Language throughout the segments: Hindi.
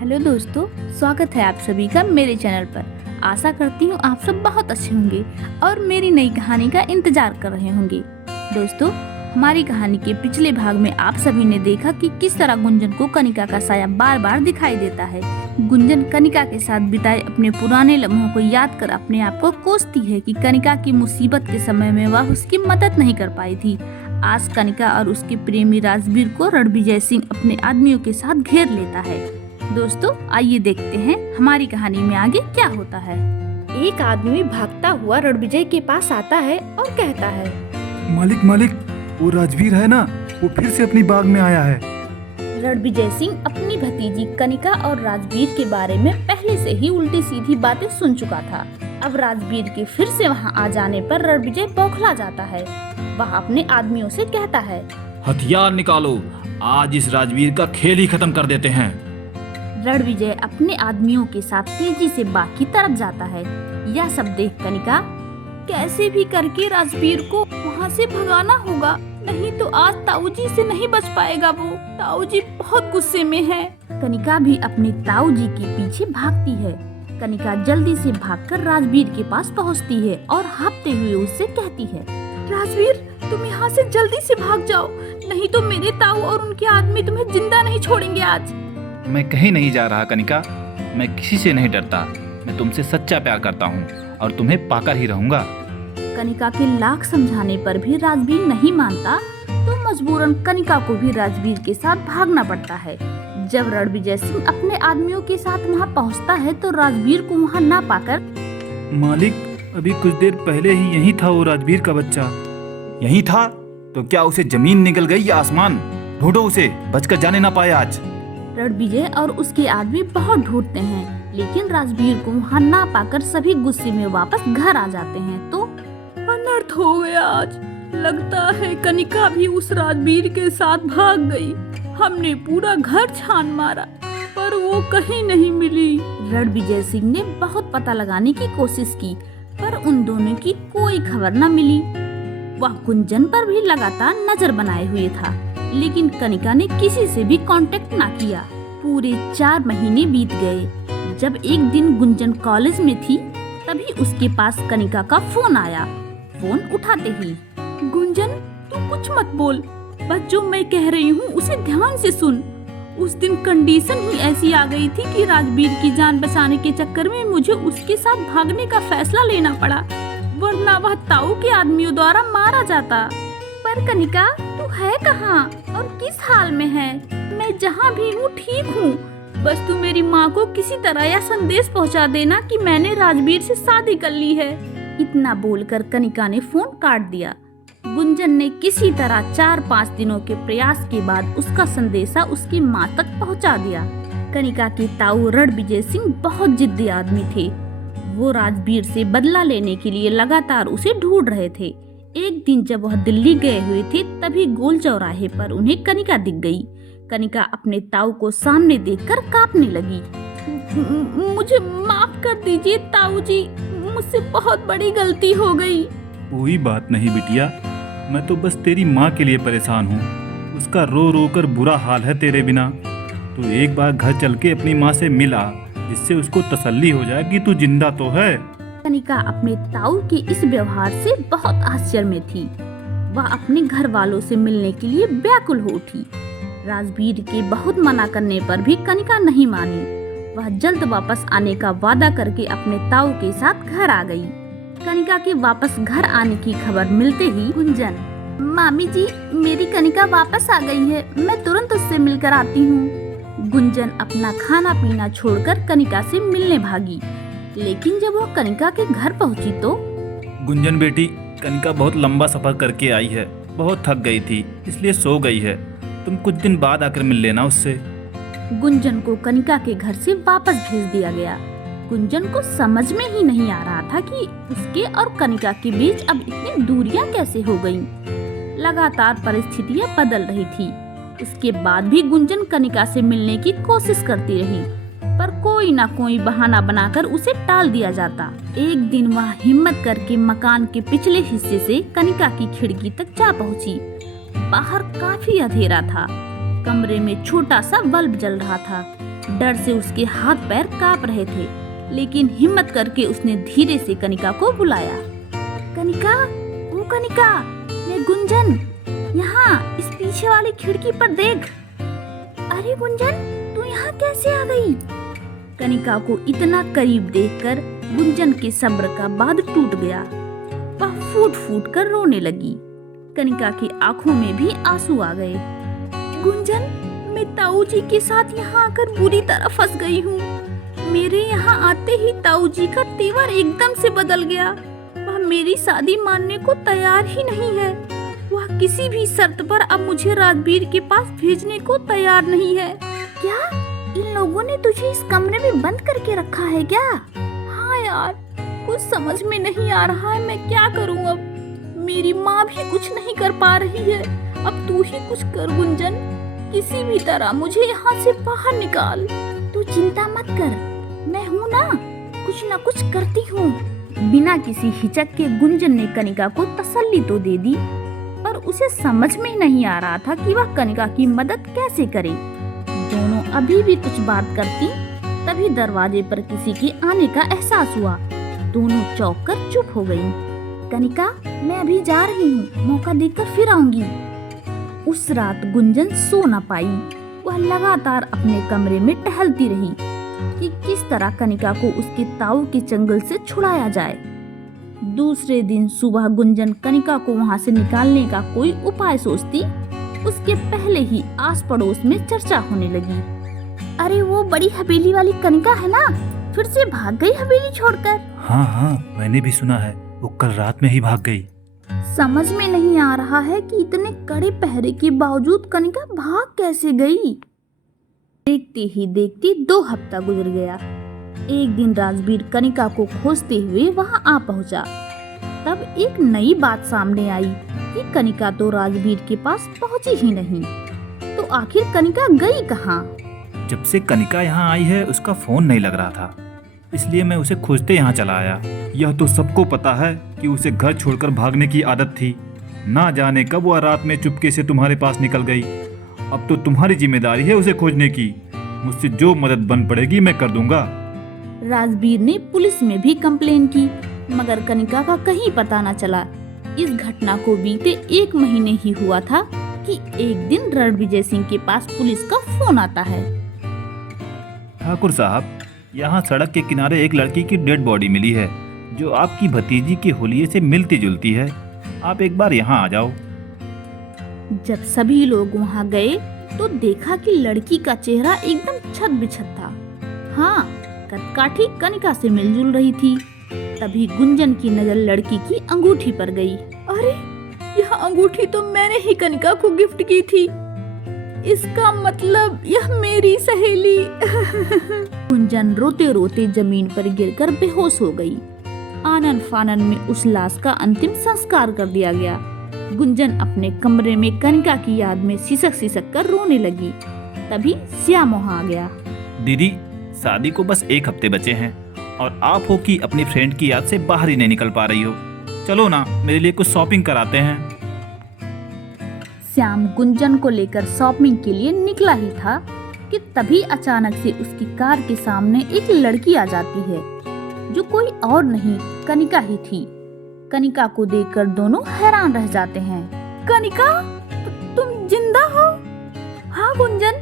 हेलो दोस्तों, स्वागत है आप सभी का मेरे चैनल पर। आशा करती हूँ आप सब बहुत अच्छे होंगे और मेरी नई कहानी का इंतजार कर रहे होंगे। दोस्तों, हमारी कहानी के पिछले भाग में आप सभी ने देखा कि किस तरह गुंजन को कनिका का साया बार बार दिखाई देता है। गुंजन कनिका के साथ बिताए अपने पुराने लम्हों को याद कर अपने आप को कोसती है कि कनिका की मुसीबत के समय में वह उसकी मदद नहीं कर पाई थी। आज कनिका और उसके प्रेमी राजवीर को रणविजय सिंह अपने आदमियों के साथ घेर लेता है। दोस्तों, आइए देखते हैं हमारी कहानी में आगे क्या होता है। एक आदमी भागता हुआ रणविजय के पास आता है और कहता है, मालिक मालिक, वो राजवीर है ना, वो फिर से अपनी बाग में आया है। रणविजय सिंह अपनी भतीजी कनिका और राजवीर के बारे में पहले से ही उल्टी सीधी बातें सुन चुका था। अब राजवीर के फिर से वहां आ जाने पर रणविजय बौखला जाता है। वह अपने आदमियों से कहता है, हथियार निकालो, आज इस राजवीर का खेल ही खत्म कर देते हैं। रणविजय अपने आदमियों के साथ तेजी से बाग की तरफ जाता है। यह सब देख कनिका, कैसे भी करके राजवीर को वहाँ से भगाना होगा, नहीं तो आज ताऊजी से नहीं बच पाएगा। वो ताऊजी बहुत गुस्से में है। कनिका भी अपने ताऊजी के पीछे भागती है। कनिका जल्दी से भागकर राजवीर के पास पहुँचती है और हाँफते हुए उससे कहती है, राजवीर, तुम यहाँ से जल्दी से भाग जाओ, नहीं तो मेरे ताऊ और उनके आदमी तुम्हें जिंदा नहीं छोड़ेंगे आज। मैं कहीं नहीं जा रहा कनिका, मैं किसी से नहीं डरता। मैं तुमसे सच्चा प्यार करता हूँ और तुम्हें पाकर ही रहूंगा। कनिका के लाख समझाने पर भी राजवीर नहीं मानता, तो मजबूरन कनिका को भी राजवीर के साथ भागना पड़ता है। जब रणविजय सिंह अपने आदमियों के साथ वहाँ पहुँचता है तो राजवीर को वहाँ ना पाकर, मालिक, अभी कुछ देर पहले ही यही था वो राजवीर का बच्चा। यही था तो क्या उसे जमीन निकल गई या आसमान? ढूंढो उसे, बचकर जाने ना पाए आज। रणविजय और उसके आदमी बहुत ढूंढते हैं, लेकिन राजवीर को वहाँ ना पाकर सभी गुस्से में वापस घर आ जाते हैं। तो अनर्थ हो गया आज। लगता है कनिका भी उस राजवीर के साथ भाग गई। हमने पूरा घर छान मारा पर वो कहीं नहीं मिली। रणविजय सिंह ने बहुत पता लगाने की कोशिश की पर उन दोनों की कोई खबर न मिली। वह गुंजन पर भी लगातार नजर बनाए हुए था, लेकिन कनिका ने किसी से भी कांटेक्ट ना किया। पूरे 4 महीने बीत गए। जब एक दिन गुंजन कॉलेज में थी, तभी उसके पास कनिका का फोन आया। फोन उठाते ही, गुंजन, तू कुछ मत बोल, बस जो मैं कह रही हूँ उसे ध्यान से सुन। उस दिन कंडीशन ही ऐसी आ गई थी कि राजवीर की जान बचाने के चक्कर में मुझे उसके साथ भागने का फैसला लेना पड़ा, वरना वह ताऊ के आदमियों द्वारा मारा जाता। पर कनिका, तू है कहाँ और किस हाल में है? मैं जहाँ भी हूँ ठीक हूँ। बस तू मेरी माँ को किसी तरह यह संदेश पहुँचा देना कि मैंने राजवीर से शादी कर ली है। इतना बोलकर कनिका ने फोन काट दिया। गुंजन ने किसी तरह 4-5 दिनों के प्रयास के बाद उसका संदेशा उसकी माँ तक पहुँचा दिया। कनिका के ताऊ रणविजय सिंह बहुत जिद्दी आदमी थे। वो राजवीर से बदला लेने के लिए लगातार उसे ढूंढ रहे थे। एक दिन जब वह दिल्ली गए हुए थे, तभी गोल चौराहे पर उन्हें कनिका दिख गई। कनिका अपने ताऊ को सामने देखकर कांपने लगी। मुझे माफ कर दीजिए ताऊ जी, मुझसे बहुत बड़ी गलती हो गई। कोई बात नहीं बिटिया, मैं तो बस तेरी माँ के लिए परेशान हूँ। उसका रो रो कर बुरा हाल है तेरे बिना। तो एक बार घर चल के अपनी माँ से मिल आ, जिससे उसको तसल्ली हो जाए कि तू जिंदा तो है। कनिका अपने ताऊ के इस व्यवहार से बहुत आश्चर्य में थी। वह अपने घर वालों से मिलने के लिए व्याकुल हो उठी। राजवीर के बहुत मना करने पर भी कनिका नहीं मानी। वह जल्द वापस आने का वादा करके अपने ताऊ के साथ घर आ गई। कनिका के वापस घर आने की खबर मिलते ही गुंजन, मामी जी, मेरी कनिका वापस आ गई है, मैं तुरंत उससे मिलकर आती हूँ। गुंजन अपना खाना पीना छोड़कर कनिका से मिलने भागी, लेकिन जब वो कनिका के घर पहुंची तो, गुंजन बेटी, कनिका बहुत लंबा सफर करके आई है, बहुत थक गई थी, इसलिए सो गई है। तुम कुछ दिन बाद आकर मिल लेना उससे। गुंजन को कनिका के घर से वापस भेज दिया गया। गुंजन को समझ में ही नहीं आ रहा था कि उसके और कनिका के बीच अब इतनी दूरियां कैसे हो गईं। लगातार परिस्थितियां बदल रही थी। उसके बाद भी गुंजन कनिका से मिलने की कोशिश करती रही, पर कोई ना कोई बहाना बनाकर उसे टाल दिया जाता। एक दिन वह हिम्मत करके मकान के पिछले हिस्से से कनिका की खिड़की तक जा पहुंची। बाहर काफी अंधेरा था। कमरे में छोटा सा बल्ब जल रहा था। डर से उसके हाथ पैर कांप रहे थे, लेकिन हिम्मत करके उसने धीरे से कनिका को बुलाया। कनिका, ओ कनिका, मैं गुंजन, यहाँ इस पीछे वाली खिड़की पर देख। अरे गुंजन, तू यहाँ कैसे आ गई? कनिका को इतना करीब देखकर गुंजन के सब्र का बांध टूट गया। वह फूट फूट कर रोने लगी। कनिका की आंखों में भी आंसू आ गए। गुंजन, मैं ताऊ जी के साथ यहाँ आकर बुरी तरह फंस गई हूँ। मेरे यहाँ आते ही ताऊ जी का तेवर एकदम से बदल गया। वह मेरी शादी मानने को तैयार ही नहीं है। वह किसी भी शर्त पर अब मुझे राजवीर के पास भेजने को तैयार नहीं है। क्या इन लोगों ने तुझे इस कमरे में बंद करके रखा है क्या? हाँ यार, कुछ समझ में नहीं आ रहा है, मैं क्या करूँ अब। मेरी माँ भी कुछ नहीं कर पा रही है। अब तू ही कुछ कर गुंजन, किसी भी तरह मुझे यहाँ से बाहर निकाल। तू चिंता मत कर, मैं हूँ ना कुछ करती हूँ। बिना किसी हिचक के गुंजन ने कनिका को तसल्ली तो दे दी, पर उसे समझ में नहीं आ रहा था कि वह कनिका की मदद कैसे करे। दोनों अभी भी कुछ बात करती, तभी दरवाजे पर किसी के आने का एहसास हुआ। दोनों चौंक कर चुप हो गईं। कनिका, मैं अभी जा रही हूँ, मौका देखकर फिर आऊंगी। उस रात गुंजन सो न पाई। वह लगातार अपने कमरे में टहलती रही कि किस तरह कनिका को उसके ताऊ के चंगुल से छुड़ाया जाए। दूसरे दिन सुबह गुंजन कनिका को वहां से निकालने का कोई उपाय सोचती, उसके पहले ही आस पड़ोस में चर्चा होने लगी। अरे वो बड़ी हवेली वाली कनिका है ना, फिर से भाग गई हवेली छोड़कर। हाँ, मैंने भी सुना है, वो कल रात में ही भाग गई। समझ में नहीं आ रहा है कि इतने कड़े पहरे के बावजूद कनिका भाग कैसे गई। देखते ही देखते 2 हफ्ता गुजर गया। एक दिन राजवीर कनिका को खोजते हुए वहां आ पहुंचा। तब एक नई बात सामने आई कि कनिका तो राजवीर के पास पहुंची ही नहीं। तो आखिर कनिका गई कहाँ? जब से कनिका यहाँ आई है उसका फोन नहीं लग रहा था, इसलिए मैं उसे खोजते यहाँ चला आया। यह तो सबको पता है कि उसे घर छोड़कर भागने की आदत थी। ना जाने कब वह रात में चुपके से तुम्हारे पास निकल गई। अब तो तुम्हारी जिम्मेदारी है उसे खोजने की। मुझसे जो मदद बन पड़ेगी मैं कर दूंगा। राजवीर ने पुलिस में भी कंप्लेन की, मगर कनिका का कहीं पता न चला। इस घटना को बीते 1 महीने ही हुआ था कि एक दिन रणविजय सिंह के पास पुलिस का फोन आता है। ठाकुर साहब, यहाँ सड़क के किनारे एक लड़की की डेड बॉडी मिली है जो आपकी भतीजी के होलिये से मिलती जुलती है। आप एक बार यहाँ आ जाओ। जब सभी लोग वहाँ गए तो देखा कि लड़की का चेहरा एकदम छत बिछत था। हाँ, कदकाठी कनिका से मिलजुल रही थी। तभी गुंजन की नजर लड़की की अंगूठी पर गई। अरे, यह अंगूठी तो मैंने ही कनिका को गिफ्ट की थी। इसका मतलब यह मेरी सहेली। गुंजन रोते रोते जमीन पर गिरकर बेहोश हो गई। आनन फानन में उस लाश का अंतिम संस्कार कर दिया गया। गुंजन अपने कमरे में कनिका की याद में सिसक सिसक कर रोने लगी। तभी श्याम वहाँ आ गया। दीदी, शादी को बस 1 हफ्ते बचे हैं और आप हो कि अपनी फ्रेंड की याद से बाहर ही नहीं निकल पा रही हो। चलो ना, मेरे लिए कुछ शॉपिंग कराते हैं। श्याम गुंजन को लेकर शॉपिंग के लिए निकला ही था कि तभी अचानक से उसकी कार के सामने एक लड़की आ जाती है, जो कोई और नहीं कनिका ही थी। कनिका को देखकर दोनों हैरान रह जाते हैं। कनिका, तुम जिंदा हो? हाँ गुंजन,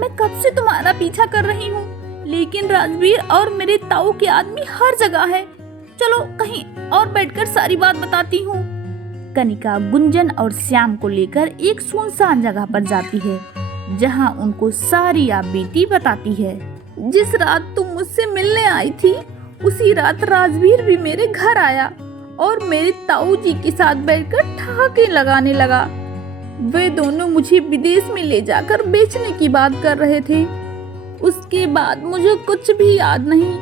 मैं कब से तुम्हारा पीछा कर रही हूँ, लेकिन राजवीर और मेरे ताऊ के आदमी हर जगह है। चलो कहीं और बैठकर सारी बात बताती हूँ। कनिका गुंजन और श्याम को लेकर एक सुनसान जगह पर जाती है, जहाँ उनको सारी आप बीती बताती है। जिस रात तुम मुझसे मिलने आई थी, उसी रात राजवीर भी मेरे घर आया और मेरे ताऊ जी के साथ बैठकर ठहाके लगाने लगा। वे दोनों मुझे विदेश में ले जाकर बेचने की बात कर रहे थे। उसके बाद मुझे कुछ भी याद नहीं,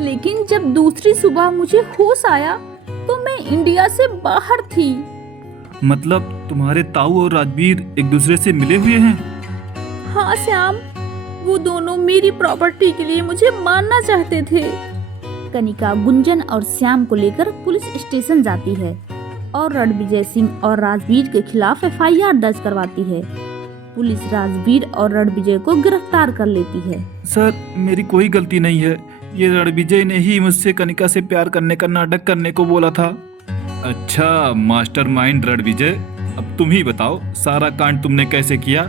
लेकिन जब दूसरी सुबह मुझे होश आया तो मैं इंडिया से बाहर थी। मतलब तुम्हारे ताऊ और राजवीर एक दूसरे से मिले हुए हैं? हाँ श्याम, वो दोनों मेरी प्रॉपर्टी के लिए मुझे मारना चाहते थे। कनिका गुंजन और श्याम को लेकर पुलिस स्टेशन जाती है और रणविजय सिंह और राजवीर के खिलाफ FIR दर्ज करवाती है। पुलिस राजवीर और रणविजय को गिरफ्तार कर लेती है। सर, मेरी कोई गलती नहीं है। ये रणविजय ने ही मुझसे कनिका से प्यार करने का नाटक करने को बोला था। अच्छा मास्टरमाइंड रणविजय, अब तुम ही बताओ सारा कांड तुमने कैसे किया?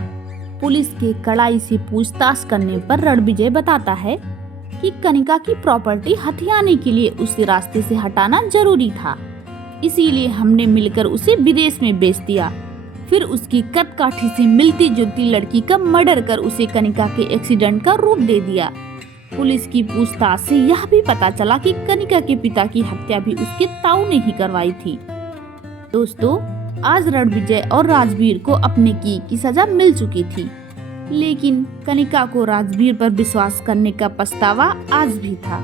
पुलिस के कड़ाई से पूछताछ करने पर रणविजय बताता है कि कनिका की प्रॉपर्टी हथियाने के लिए उसे रास्ते से हटाना जरूरी था, इसीलिए हमने मिलकर उसे विदेश में बेच दिया। फिर उसकी कदकाठी से मिलती जुलती लड़की का मर्डर कर उसे कनिका के एक्सीडेंट का रूप दे दिया। पुलिस की पूछताछ से यह भी पता चला कि कनिका के पिता की हत्या भी उसके ताऊ ने ही करवाई थी। दोस्तों, आज रणविजय और राजवीर को अपने की सजा मिल चुकी थी, लेकिन कनिका को राजवीर पर विश्वास करने का पछतावा आज भी था।